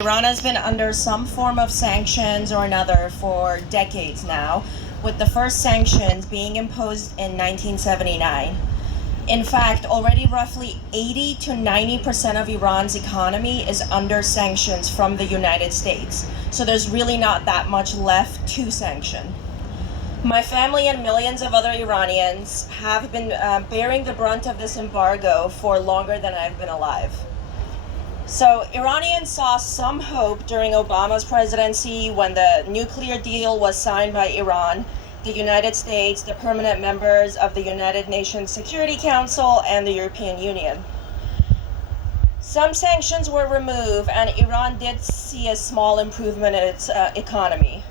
Iran has been under some form of sanctions or another for decades now, with the first sanctions being imposed in 1979. In fact, already roughly 80 to 90% of Iran's economy is under sanctions from the United States. So there's really not that much left to sanction. My family and millions of other Iranians have been bearing the brunt of this embargo for longer than I've been alive. So Iranians saw some hope during Obama's presidency when the nuclear deal was signed by Iran, the United States, the permanent members of the United Nations Security Council, and the European Union. Some sanctions were removed, and Iran did see a small improvement in its economy.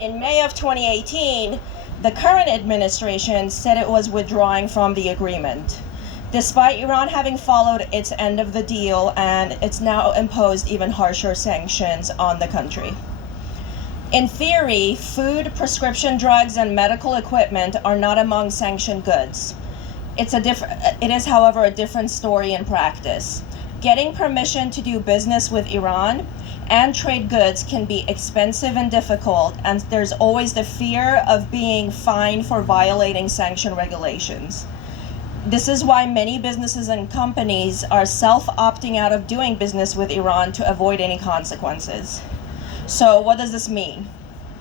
In May of 2018, the current administration said it was withdrawing from the agreement, despite Iran having followed its end of the deal, and it's now imposed even harsher sanctions on the country. In theory, food, prescription drugs, and medical equipment are not among sanctioned goods. It is, however, a different story in practice. Getting permission to do business with Iran and trade goods can be expensive and difficult, and there's always the fear of being fined for violating sanction regulations. This is why many businesses and companies are self-opting out of doing business with Iran to avoid any consequences. So what does this mean?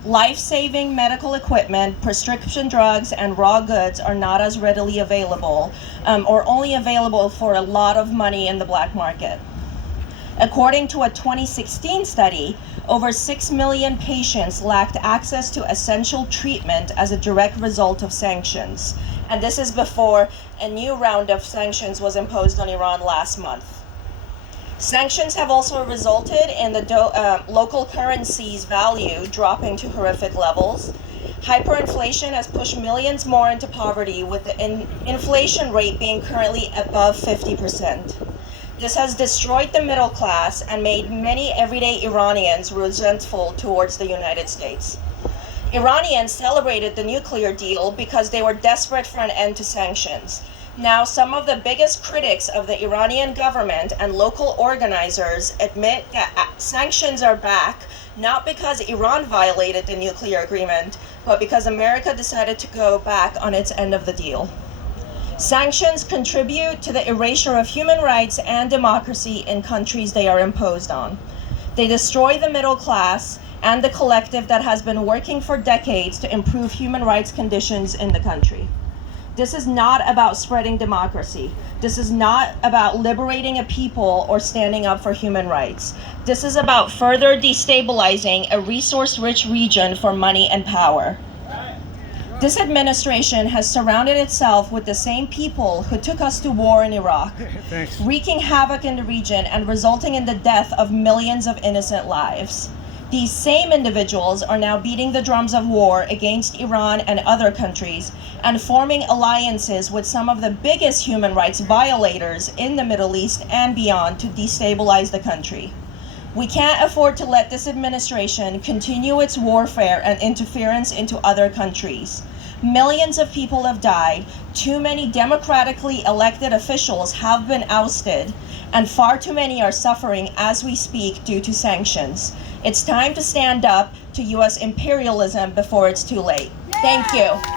Life-saving medical equipment, prescription drugs, and raw goods are not as readily available, or only available for a lot of money in the black market. According to a 2016 study, over 6 million patients lacked access to essential treatment as a direct result of sanctions. And this is before a new round of sanctions was imposed on Iran last month. Sanctions have also resulted in the local currency's value dropping to horrific levels. Hyperinflation has pushed millions more into poverty, with the inflation rate being currently above 50%. This has destroyed the middle class and made many everyday Iranians resentful towards the United States. Iranians celebrated the nuclear deal because they were desperate for an end to sanctions. Now, some of the biggest critics of the Iranian government and local organizers admit that sanctions are back, not because Iran violated the nuclear agreement, but because America decided to go back on its end of the deal. Sanctions contribute to the erasure of human rights and democracy in countries they are imposed on. They destroy the middle class and the collective that has been working for decades to improve human rights conditions in the country. This is not about spreading democracy. This is not about liberating a people or standing up for human rights. This is about further destabilizing a resource-rich region for money and power. This administration has surrounded itself with the same people who took us to war in Iraq, wreaking havoc in the region and resulting in the death of millions of innocent lives. These same individuals are now beating the drums of war against Iran and other countries and forming alliances with some of the biggest human rights violators in the Middle East and beyond to destabilize the country. We can't afford to let this administration continue its warfare and interference into other countries. Millions of people have died, too many democratically elected officials have been ousted, and far too many are suffering as we speak due to sanctions. It's time to stand up to U.S. imperialism before it's too late. Thank you.